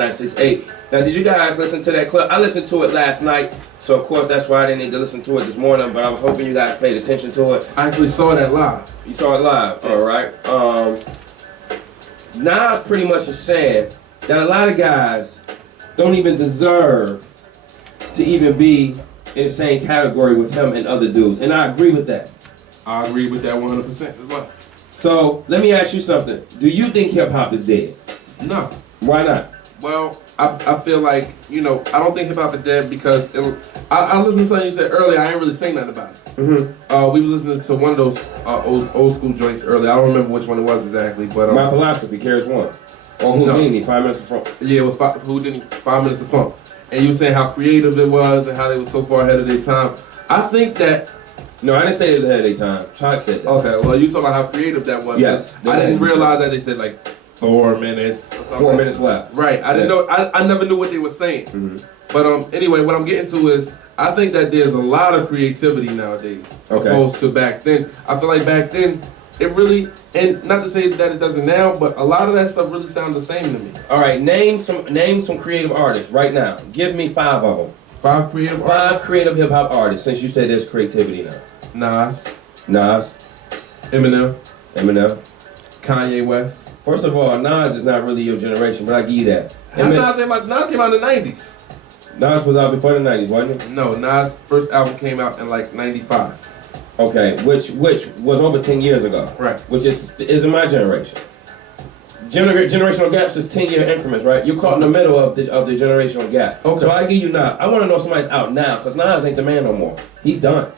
968. Now, did you guys listen to that clip? I listened to it last night, so of course that's why I didn't need to listen to it this morning, but I was hoping you guys paid attention to it. I actually saw that live. You saw it live, all right. Nas pretty much is saying that a lot of guys don't even deserve to even be in the same category with him and other dudes, and I agree with that. I agree with that 100% as well. So, let me ask you something. Do you think hip-hop is dead? No. Why not? Well, I feel like, I don't think hip-hop is dead because I listened to something you said earlier. I ain't really saying nothing about it. Mm-hmm. We were listening to one of those old school joints earlier. I don't remember which one it was exactly, but My Philosophy, Carries One. Or Houdini, 5 Minutes of Funk. Yeah, it was Houdini, 5 Minutes of Funk. And you were saying how creative it was and how they were so far ahead of their time. I think that... No, I didn't say it was ahead of their time. Chuck said that. Okay, well, you talking about how creative that was. Yes. I didn't realize that they said like 4 minutes. Or 4 minutes left. Right. I didn't know. I never knew what they were saying. Mm-hmm. But anyway, what I'm getting to is I think that there's a lot of creativity nowadays opposed to back then. I feel like back then it really, and not to say that it doesn't now, but a lot of that stuff really sounds the same to me. All right, name some creative artists right now. Give me 5 of them. 5 creative artists? 5 creative hip hop artists. Since you said there's creativity now. Nas, Eminem, Kanye West. First of all, Nas is not really your generation, but I give you that. Nas came out in the 90s. Nas was out before the 90s, wasn't it? No, Nas' first album came out in like 95. Okay, which was over 10 years ago. Right. Which is in my generation. Generational gaps is 10-year increments, right? You're caught in the middle of the generational gap. Okay. So I give you Nas. I want to know if somebody's out now, because Nas ain't the man no more. He's done.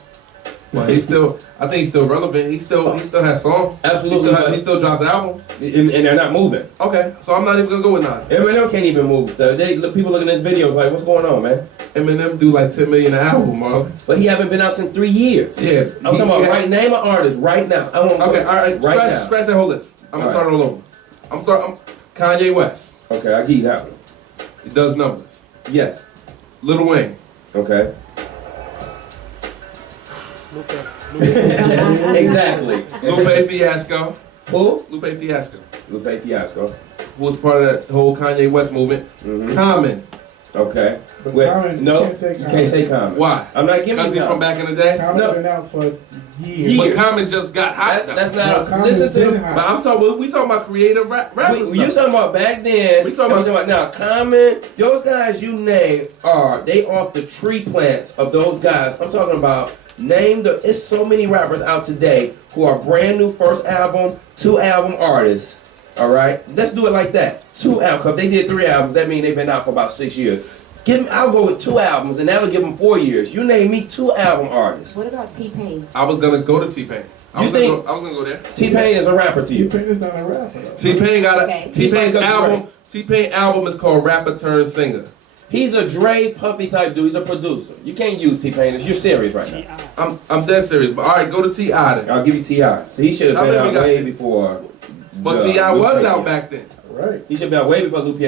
Well, I think he's still relevant. He still has songs. Absolutely. He still drops albums. And they're not moving. Okay, so I'm not even gonna go with Nas. Eminem can't even move. So people looking at his videos like, what's going on, man? Eminem do like 10 million an album, Marlon. But he haven't been out since 3 years. Yeah. I'm talking about right. Name an artist right now. Okay, all right. Scratch that whole list. I'm gonna start all over. I'm Kanye West. Okay, I give you that one. He does numbers. Yes. Lil Wayne. Okay. Exactly. Lupe Fiasco. Who? Lupe Fiasco. Lupe Fiasco. Who was part of that whole Kanye West movement. Mm-hmm. Common. Okay. But Common, no, you can't say Common. Why? I'm not giving you Because he's from back in the day? Common's been out for years. But Common just got hot. That's not. No, listen to. Hot. We talking about creative rappers. You talking about back then? We talking about now. Common. Those guys you name they off the tree plants of those guys. I'm talking about. It's so many rappers out today who are brand new first album, 2 album artists. All right, let's do it like that. 2 albums. Cause they did 3 albums. That means they've been out for about 6 years. I'll go with 2 albums, and that'll give them 4 years. You name me 2 album artists. What about T-Pain? I was gonna go to T-Pain. I was gonna go there. T-Pain is a rapper to you. T-Pain is not a rapper. T-Pain got Okay. T-Pain's album. T-Pain album is called Rapper Turned Singer. He's a Dre Puffy type dude. He's a producer. You can't use T-Pain. You're serious right now. I'm dead serious. But all right, go to T.I. then. I'll give you T.I. So he should have been out way before. But T.I. was out back then. Right. He should be out way before Lupe.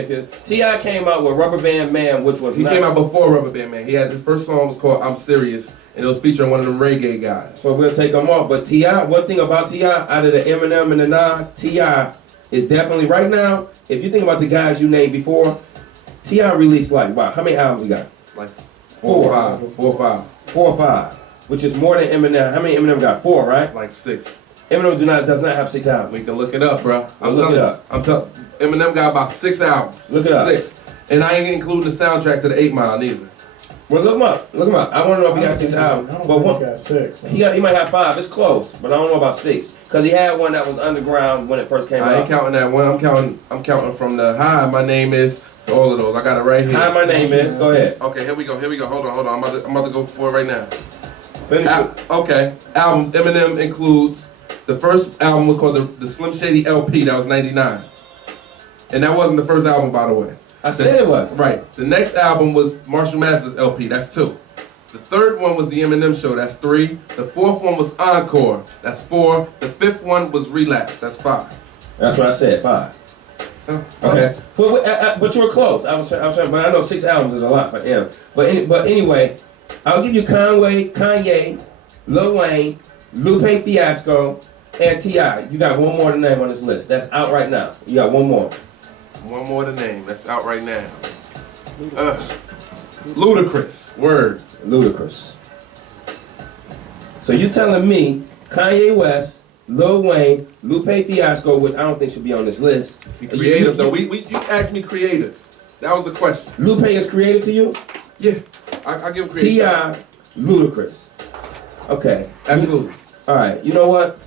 T.I. came out with Rubber Band Man, which was He came out before Rubber Band Man. His first song was called I'm Serious, and it was featuring one of them reggae guys. So we'll take them off. But T.I., one thing about T.I., out of the Eminem and the Nas, T.I. is definitely, right now, if you think about the guys you named before, T.I. released how many albums he got? Like 4 or 5. 4 or 5, which is more than Eminem. How many Eminem got? 4, right? Like 6. Eminem does not have 6 albums. We can look it up, bro. I'm telling Eminem got about 6 albums. Look it up. 6. And I ain't including the soundtrack to the 8 Mile neither. Well, look him up. Look him up. I want to know if he got 6 albums. I don't think he got 6. He might have 5. It's close, but I don't know about 6. Because he had one that was underground when it first came out. I ain't counting that one. I'm counting from the Hi, My Name Is, to all of those. I got it right here. Hi, My Name Is. Go ahead. Okay, here we go. Hold on. I'm about to go for it right now. Finish it. Okay. Album Eminem includes, the first album was called the Slim Shady LP. That was 99. And that wasn't the first album, by the way. I said it was. Right. The next album was Marshall Mathers LP. That's 2. The third one was the Eminem Show. That's 3. The fourth one was Encore. That's 4. The fifth one was Relapse. That's 5. That's what I said. 5. Okay. But you were close. I was trying, but I know 6 albums is a lot for him. But anyway, I'll give you Kanye, Lil Wayne, Lupe Fiasco, and T.I. You got one more to name on this list. That's out right now. You got one more. One more to name. That's out right now. Ludacris. Word. Ludacris. So you telling me Kanye West, Lil Wayne, Lupe Fiasco, which I don't think should be on this list. Be creative though. You asked me creative. That was the question. Lupe is creative to you? Yeah. I give creative. T.I., Ludacris. Okay. Absolutely. All right. You know what?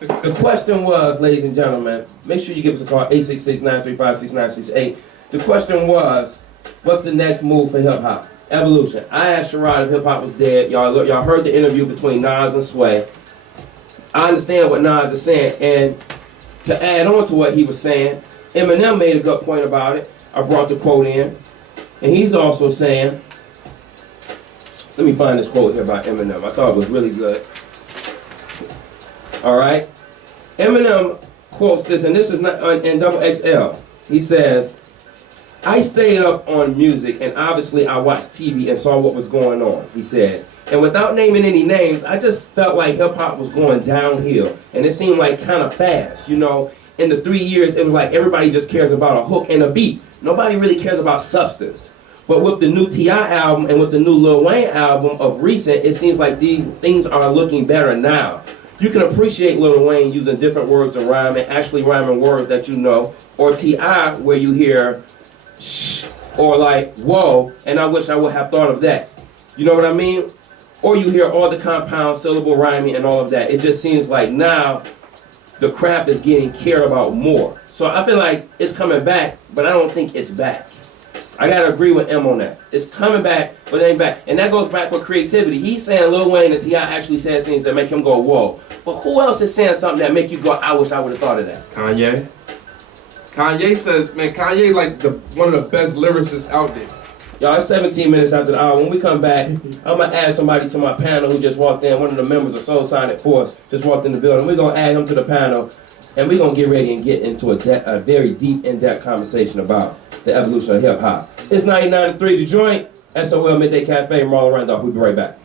The question was, ladies and gentlemen, make sure you give us a call, 866-935-6968. The question was, what's the next move for hip-hop? Evolution. I asked Shauron if hip-hop was dead. Y'all heard the interview between Nas and Sway. I understand what Nas is saying, and to add on to what he was saying, Eminem made a good point about it. I brought the quote in, and he's also saying, let me find this quote here by Eminem. I thought it was really good. All right. Eminem quotes this, and this is not in double XL. He says, I stayed up on music, and obviously I watched TV and saw what was going on, he said. And without naming any names, I just felt like hip-hop was going downhill. And it seemed like kind of fast, you know. In the 3 years, it was like everybody just cares about a hook and a beat. Nobody really cares about substance. But with the new T.I. album and with the new Lil Wayne album of recent, it seems like these things are looking better now. You can appreciate Lil Wayne using different words to rhyme and actually rhyming words that you know. Or T.I. where you hear shh or like whoa, and I wish I would have thought of that. You know what I mean? Or you hear all the compound syllable rhyming and all of that. It just seems like now the craft is getting cared about more. So I feel like it's coming back, but I don't think it's back. I gotta agree with M on that. It's coming back, but it ain't back. And that goes back with creativity. He's saying Lil Wayne and T.I. actually says things that make him go, whoa. But who else is saying something that make you go, I wish I would have thought of that? Kanye. Kanye says, man, Kanye like one of the best lyricists out there. Y'all, it's 17 minutes after the hour. When we come back, I'm going to add somebody to my panel who just walked in. One of the members of Soul Sonic Force just walked in the building. We're going to add him to the panel, and we're going to get ready and get into a very deep, in-depth conversation about the evolution of hip-hop. It's 99.3 The Joint, SOL Midday Cafe, Marlon Randolph. We'll be right back.